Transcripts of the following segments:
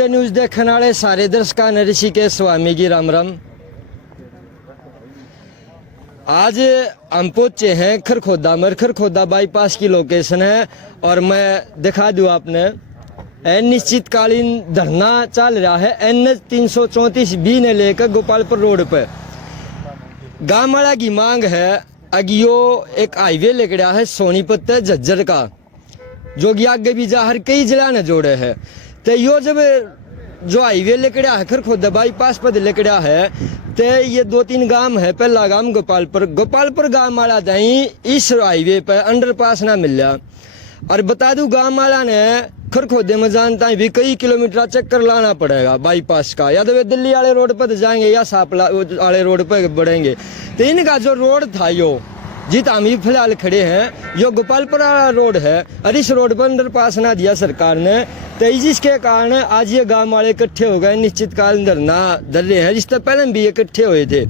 Today news देखने वाले सारे दर्शकों ने ऋषिकेश स्वामी की राम राम। आज हम पहुंचे हैं खरखोदा में। खरखोदा बाईपास की लोकेशन है और मैं दिखा दूं आपने अनिश्चितकालीन धरना चल रहा है NH 334 B ने लेकर गोपालपुर रोड पर। गांव वाला की मांग है अगियो एक हाईवे लेकर रहा है सोनीपत झज्जर का, जो कि आगे भी जा हर कई जिला ने जोड़े है। तो यो जब जो हाईवे लेकर है खरखोदा बाईपास पर लेकर है तो ये 2-3 गांव है। पहला गांव गोपालपुर गांव वाला दही इस हाईवे पर अंडरपास ना मिल रहा। और बता दूं गांव वाला ने खरखोदे में जानता है भी कई किलोमीटर चक्कर लाना पड़ेगा बाईपास का, या तो वे दिल्ली वाले रोड पर जाएंगे या सापला वाले रोड पर बढ़ेंगे। तो इनका जो रोड था यो जित हम ही फिलहाल खड़े हैं यो गोपालपुर वाला रोड है और इस रोड पर अंडरपास ना दिया सरकार ने। तो जिसके कारण आज ये गांव वाले इकट्ठे हो गए, निश्चितकालीन धरना धर रहे हैं। जिससे पहले भी इकट्ठे हुए थे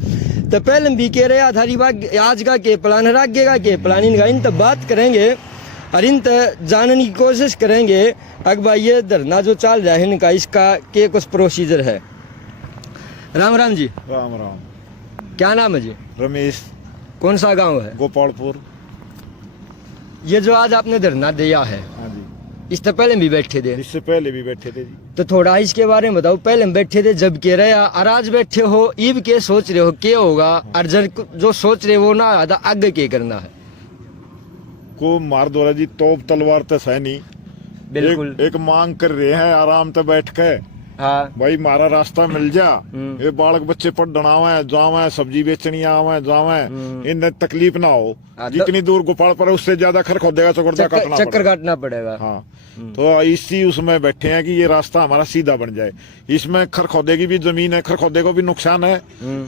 तो पहले भी कह रहे आधारी बाग आज का के प्लान है आगे का के प्लान इनका इन तक बात करेंगे और इन तक जानने की कोशिश करेंगे। अगर भाई ये धरना जो चल रहा है इनका इसका के कुछ प्रोसीजर है। राम राम जी। राम राम। क्या नाम है जी? रमेश। कौन सा गांव है? गोपालपुर। ये जो आज आपने धरना दिया है हाँ जी। इससे पहले भी बैठे थे? इससे पहले भी बैठे थे जी। तो थोड़ा इसके बारे में बताओ। पहले हम बैठे थे जब कह रहे और आज बैठे हो ईब के सोच रहे हो क्या होगा और जो सोच रहे वो ना आगे क्या करना है? को मार द्वारा जी तोप तलवार तो है नहीं। बिल्कुल एक मांग कर रहे हैं आराम से बैठ के। हाँ भाई मारा रास्ता मिल जा। ये बालक बच्चे पढ़ आवे जावे सब्जी बेचनी आवे जावे इन्हें तकलीफ ना हो। जितनी दूर गोपालपुर है उससे ज्यादा खरखोदेगा चक्कर काटना पड़ेगा। हाँ तो इसी उसमें बैठे हैं कि ये रास्ता हमारा सीधा बन जाए। इसमें खरखोदे की भी जमीन है, खरखोदे को भी नुकसान है,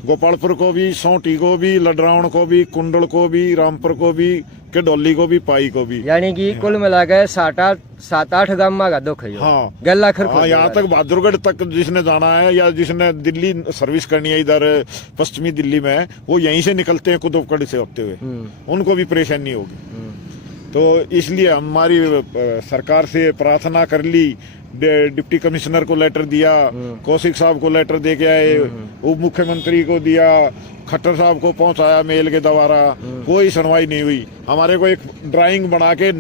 गोपालपुर को भी, सौटी को भी, लडरावण को भी, कुंडल को भी, रामपुर को भी, केडोली को भी, पाई को भी। यानी कि कुल मिलाकर 7-8 गांव का दुख है। हाँ गल्ला हाँ, यहाँ तक बहादुरगढ़ तक जिसने जाना है या जिसने दिल्ली सर्विस करनी है इधर पश्चिमी दिल्ली में, वो यहीं से निकलते हैं कुतुबगढ़ से होते हुए, उनको भी परेशानी होगी। तो इसलिए हमारी सरकार से प्रार्थना कर ली, डिप्टी कमिश्नर को लेटर दिया, कौशिक साहब को लेटर दे के आए, उप मुख्यमंत्री को दिया, खट्टर साहब को पहुंचाया मेल के द्वारा, कोई सुनवाई नहीं हुई। हमारे को एक ड्राइंग बना के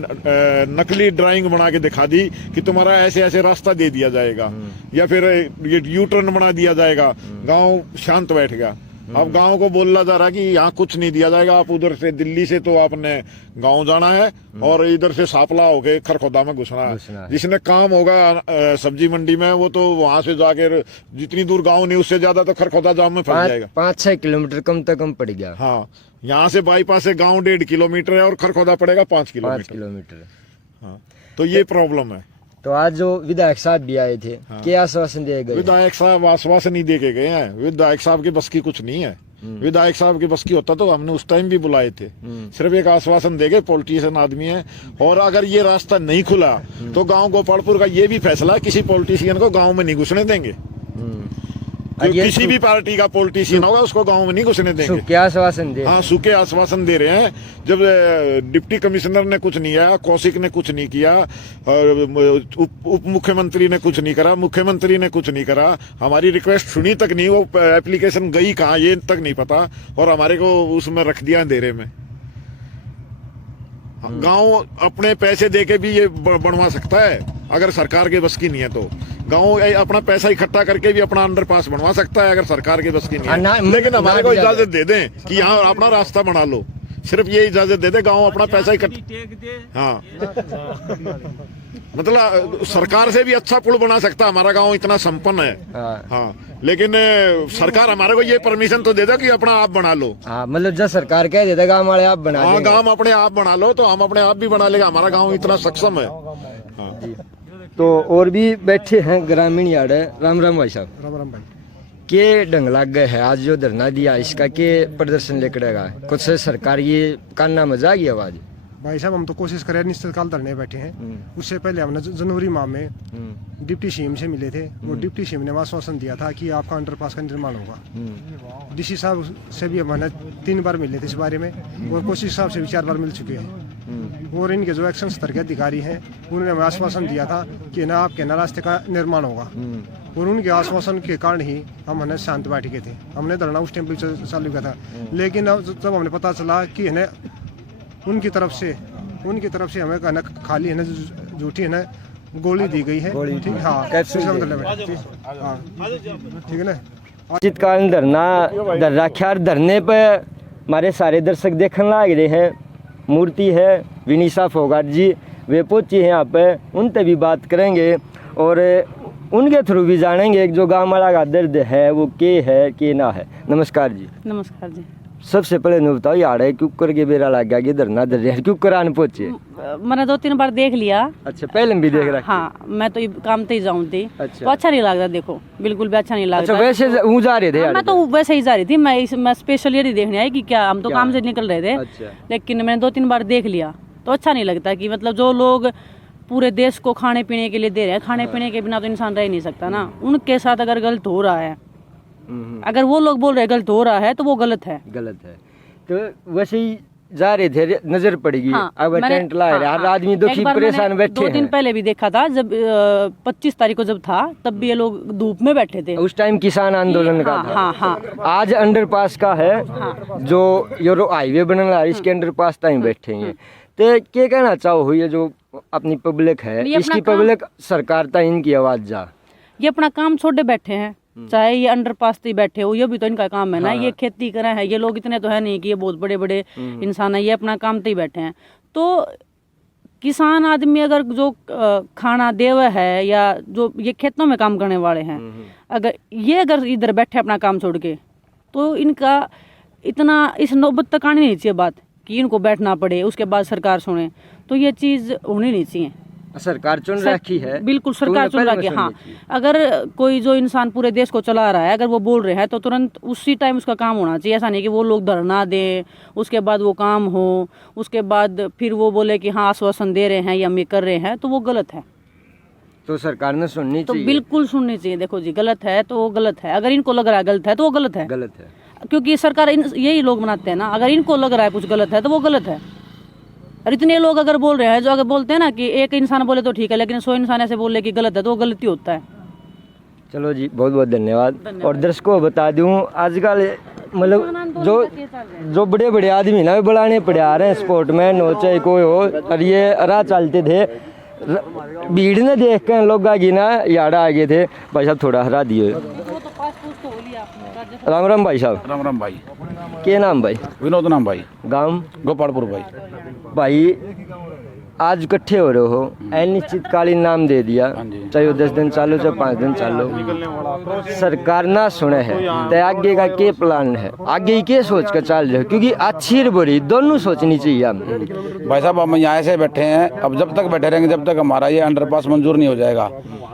नकली ड्राइंग बना के दिखा दी कि तुम्हारा ऐसे ऐसे रास्ता दे दिया जाएगा या फिर ये यू टर्न बना दिया जाएगा। गांव शांत बैठ गया। अब गांव को बोला जा रहा है कि यहाँ कुछ नहीं दिया जाएगा, आप उधर से दिल्ली से तो आपने गांव जाना है और इधर से सापला होके खरखोदा में घुसना है। जिसने काम होगा सब्जी मंडी में वो तो वहां से जाकर जितनी दूर गांव नहीं उससे ज्यादा तो खरखोदा जाम में फंस जाएगा। 5-6 किलोमीटर कम से कम पड़ गया। हाँ यहाँ से बाईपास से गाँव 1.5 किलोमीटर है और खरखोदा पड़ेगा 5 किलोमीटर। हाँ तो ये प्रॉब्लम है। तो आज जो विधायक साहब भी आए थे क्या आश्वासन दिए गए? विधायक साहब आश्वासन नहीं दे के गए हैं। विधायक साहब की बस की कुछ नहीं है। विधायक साहब की बस की होता तो हमने उस टाइम भी बुलाए थे। सिर्फ एक आश्वासन दे गए, पॉलिटिशियन आदमी है। और अगर ये रास्ता नहीं खुला तो गांव गोपालपुर का ये भी फैसला किसी पॉलिटिशियन को गांव में नहीं घुसने देंगे। किसी भी पार्टी का पॉलिटिशियन होगा उसको गांव में नहीं घुसने देंगे। सूखे आश्वासन दे। हाँ सूखे आश्वासन दे रहे हैं। जब डिप्टी कमिश्नर ने कुछ नहीं किया, कौशिक ने कुछ नहीं किया, और उप मुख्यमंत्री ने कुछ नहीं करा, मुख्यमंत्री ने कुछ नहीं करा, हमारी रिक्वेस्ट सुनी तक नहीं, वो एप्लीकेशन गई कहाँ ये तक नहीं पता और हमारे को उसमें रख दिया अंधेरे में। गांव अपने पैसे देके भी ये बनवा सकता है अगर सरकार के बस की नहीं है तो। गांव अपना पैसा इकट्ठा करके भी अपना अंडरपास बनवा सकता है अगर सरकार के बस की नहीं है। लेकिन हमारे को इजाजत दे दें कि यहाँ अपना रास्ता बना लो, सिर्फ ये इजाजत दे दे। गांव अपना पैसा इकट्ठा, हाँ मतलब सरकार से भी अच्छा पुल बना सकता है। हमारा गांव इतना संपन्न है। हाँ लेकिन सरकार हमारे को ये परमिशन तो दे दे कि अपना आप बना लो। हाँ मतलब जब सरकार कह देता गांव वाले आप बना, हाँ गांव अपने आप बना लो तो हम अपने आप भी बना लेगा। हमारा गांव इतना सक्षम है। हाँ तो और भी बैठे हैं ग्रामीण यार्ड है। राम राम भाई साहब। राम राम भाई। के ढंग लग गए है आज जो धरना दिया इसका के प्रदर्शन लेकर कुछ सरकार ये कान्ना मजा की आवाज? भाई साहब हम तो कोशिश करें, निश्चितकाल धरने बैठे हैं। उससे पहले हमने जनवरी माह में डिप्टी सीएम से मिले थे। वो डिप्टी सीएम ने आश्वासन दिया था कि आपका अंडरपास का निर्माण होगा। डीसी साहब से भी हमने 3 बार मिले थे इस बारे में और कोशिश साहब से भी 4 बार मिल चुके हैं। और इनके जो एक्शन स्तर के अधिकारी हैं उन्होंने हमें आश्वासन दिया था कि ना आपके ना रास्ते का निर्माण होगा, और उनके आश्वासन के कारण ही हम है शांत बैठ गए थे। हमने धरना उस टाइम पर चालू किया था, लेकिन जब हमने पता चला कि है उनकी तरफ से हमें कहना खाली है ना झूठी है ना गोली दी गई है, ठीक है, हाँ, ठीक है ना। शीतकालीन धरना धर रखा और धरने पे हमारे सारे दर्शक देखने लग रहे हैं। मूर्ति है विनीशा फोगाट जी, वे पहुंची हैं यहाँ पे, उनसे भी बात करेंगे और उनके थ्रू भी जानेंगे जो गाँव वाला का दर्द है वो के है के ना है। नमस्कार जी। नमस्कार जी। सबसे पहले न बताओ यार है क्यों करके बेरा लग गया कि धरना धर रहे क्यों कराने पहुंचे? मैंने 2-3 बार देख लिया। अच्छा, पहले भी देख रहा? हाँ, मैं तो काम पे ही जाऊँ थी। अच्छा। तो अच्छा नहीं लग रहा, देखो बिल्कुल भी अच्छा नहीं लग अच्छा, रहा। वैसे वो जा रहे थे यार? मैं तो वैसे ही जा रही थी, मैं स्पेशल ये देखने आई कि क्या हम तो काम से निकल रहे थे। अच्छा। लेकिन मैंने 2-3 बार देख लिया तो अच्छा नहीं लगता कि मतलब जो लोग पूरे देश को खाने पीने के लिए दे रहे हैं, खाने पीने के बिना तो इंसान रह नहीं सकता ना। उनके साथ अगर गलत हो रहा है, अगर वो लोग बोल रहे हैं गलत हो रहा है तो वो गलत है। गलत है। तो वैसे ही जा रहे थे, नजर पड़ेगी। हाँ, अब टेंट ला रहे, हर आदमी दुखी परेशान बैठे 2 दिन पहले भी देखा था, जब 25 तारीख को जब था तब भी ये लोग धूप में बैठे थे। उस टाइम किसान आंदोलन का था। हाँ, हाँ। आज अंडरपास का है। हाँ। जो यूरो हाईवे बनने वाला है, इसके अंडरपास तक बैठेंगे। तो क्या कहना चाहो हुई जो अपनी पब्लिक है, इसकी पब्लिक सरकार तक इनकी आवाज जा, ये अपना काम छोड़े बैठे हैं, चाहे ये अंडरपास ही बैठे हो, ये भी तो इनका काम है ना। ये खेती करे हैं, ये लोग इतने तो है नहीं कि ये बहुत बड़े बड़े इंसान है, ये अपना काम ही बैठे हैं। तो किसान आदमी अगर जो खाना देवे है या जो ये खेतों में काम करने वाले हैं, अगर इधर बैठे अपना काम छोड़ के, तो इनका इतना इस नौबत तक आनी नहीं चाहिए बात कि इनको बैठना पड़े, उसके बाद सरकार सुने। तो ये चीज होनी नहीं चाहिए। सरकार चुन रखी है, बिल्कुल सरकार चुन रखी है। हाँ, अगर कोई जो इंसान पूरे देश को चला रहा है, अगर वो बोल रहे हैं तो तुरंत उसी टाइम उसका काम होना चाहिए। ऐसा नहीं कि वो लोग धरना दें, उसके बाद वो काम हो, उसके बाद फिर वो बोले कि हाँ आश्वासन दे रहे हैं या हम ये कर रहे हैं, तो वो गलत है। तो सरकार ने सुननी चाहिए। तो बिल्कुल सुननी चाहिए। देखो जी, गलत है तो वो गलत है। अगर इनको लग रहा है गलत है तो वो गलत है। गलत है क्योंकि सरकार यही लोग बनाते हैं ना। अगर इनको लग रहा है कुछ गलत है तो वो गलत है। और इतने लोग अगर बोल रहे हैं, जो अगर बोलते हैं ना कि एक इंसान बोले तो ठीक है, लेकिन 100 इंसान ऐसे बोले कि गलत है, तो वो गलती होता है। चलो जी, बहुत बहुत धन्यवाद। और दर्शकों बता दूं, आजकल मतलब जो बड़े बड़े आदमी ना बुलाने पड़े आ रहे हैं, स्पोर्टमैन हो चाहे कोई हो, और ये राह चलते थे, भीड़ ने देख कर लोग आगे ना याड़ा आ गए थे। भाई साहब थोड़ा हरा दिए। राम राम भाई साहब। राम राम भाई। क्या नाम भाई? विनोद नाम भाई। गांव? गोपालपुर भाई। भाई आज इकट्ठे हो रहे हो, अनिश्चितकालीन नाम दे दिया, चाहे वो 10 दिन चालो चाहे 5 दिन चालो, सरकार ना सुने है तो आगे का क्या प्लान है? आगे ही क्या सोच कर चल रहे हो? क्योंकि अच्छी और बुरी दोनों सोचनी चाहिए हम। भाई साहब हम यहाँ से बैठे हैं, अब जब तक बैठे रहेंगे जब तक हमारा ये अंडरपास मंजूर नहीं हो जाएगा।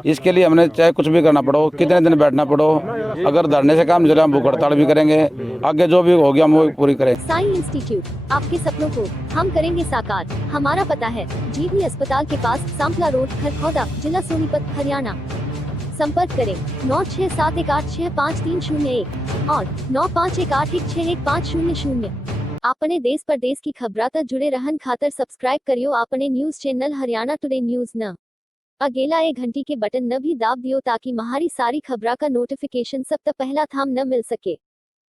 इसके लिए हमने चाहे कुछ भी करना पड़ो, कितने दिन बैठना पड़ो, अगर धरने से काम चले हम भूख हड़ताल भी करेंगे, आगे जो भी हो गया हम वो पूरी करेंगे। साई इंस्टीट्यूट, आपके सपनों को हम करेंगे साकार। हमारा पता है जीवी अस्पताल के पास, सांपला रोड, खरखौदा, जिला सोनीपत, हरियाणा। संपर्क करें 9671865301 और 9518161500। आपने देश परदेश की खबरां तक जुड़े रहन खातर सब्सक्राइब करियो आपने news channel Haryana today news न। अगेला 1 घंटी के बटन न भी दाब दियो ताकि हमारी सारी खबरां का नोटिफिकेशन सब तक पहला थाम न मिल सके।